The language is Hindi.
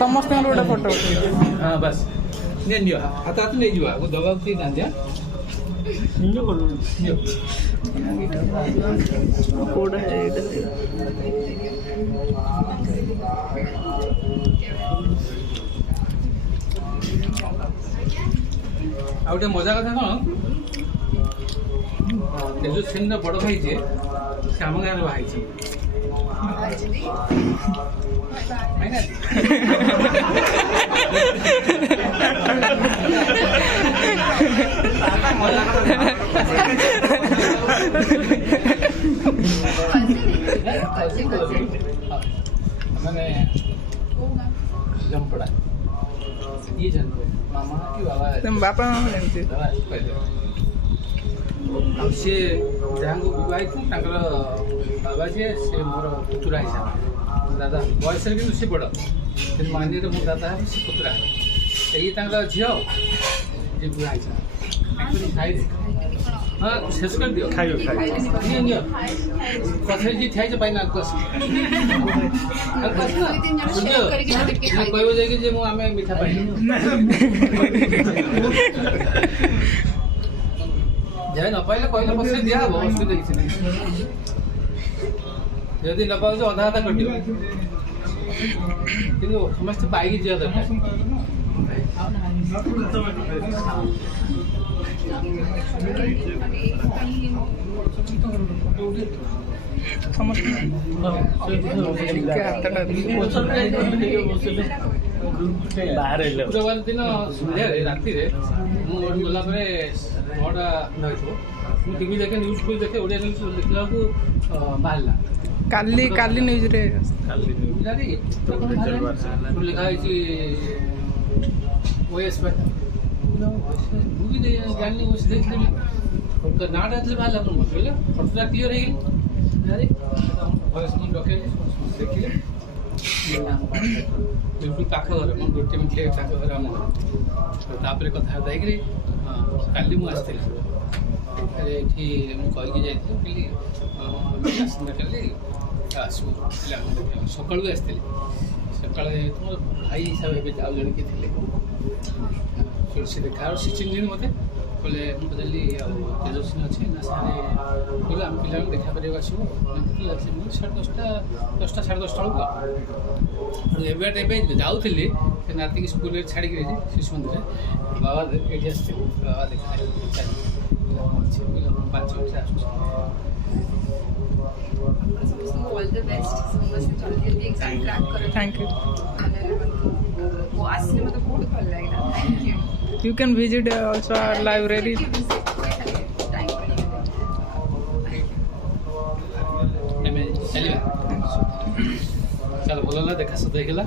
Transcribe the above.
समस्त गोटे फोटो हाँ बस नहीं हाथ हाथ नहीं जुआ वो दवा की ना दिया कोड है आ गए मजा कथा कौन जो सीन बड़ भाई जे से आम गाँव बाहर मैंने जमपड़ा ये जानते मामा की बाबा तुम बापा मामा एमती अब से जहाँ को विवाहित बाबा जी से मोर पुतुरा हिसाब दादा बयस कि से बड़ कि मानी मो दादा है से पुतुरा ये झील जे बुढ़ा हिसाब खाई हाँ शेष कर दियो खाइयो कथे जी थाई पाइन कह जाए जे मु आमे मीठा पाइन जाए न पाइले कहले पछे दिया हो असुविधा किसी नहीं यदि न पाओ अधा अधा कटियो किंतु समस्त पाइक जा दरकार शुक्रवार दिन सन्ध्या राति गला छटा टीवी देखे न्यूज फुज देखे ओडिया न्यूज देखला को बाहरला काली काली न्यूज रे लिखा है ओएस पर मूवी दे जाननी वो देख ले तो नाट आतले बाहर अपन बोले फोटो क्लियर है अरे वॉइस मन डॉके देखिले बिल्कुल पाख घर मन गोटे मिठे पाख घर हम तापर कथा दाइकरी काली मु आस्थिली एठी मु कहि के जाइथि कि आसंदा काली आसु सकाळु आस्थिली सकाळे तुम भाई हिसाब हे जाउ जण के थिले तुलसी देखा और सिचिन मत बोले पचारि तेजस्वी अच्छे ना सारे बोले आम पिला देखा पारे आसो 10:30 साढ़े 10 टाइम जाऊली नाती की स्कूल छाड़ी शिशु मंदिर बाबा ये बाबा देखा 5 मिनट आस ऑल द बेस्ट समस्त जल्दी एग्जाम क्रैक करो थैंक यू वो आसने में तो बहुत भल लागला thank you you can visit also our library चलो भल देखा सब देखला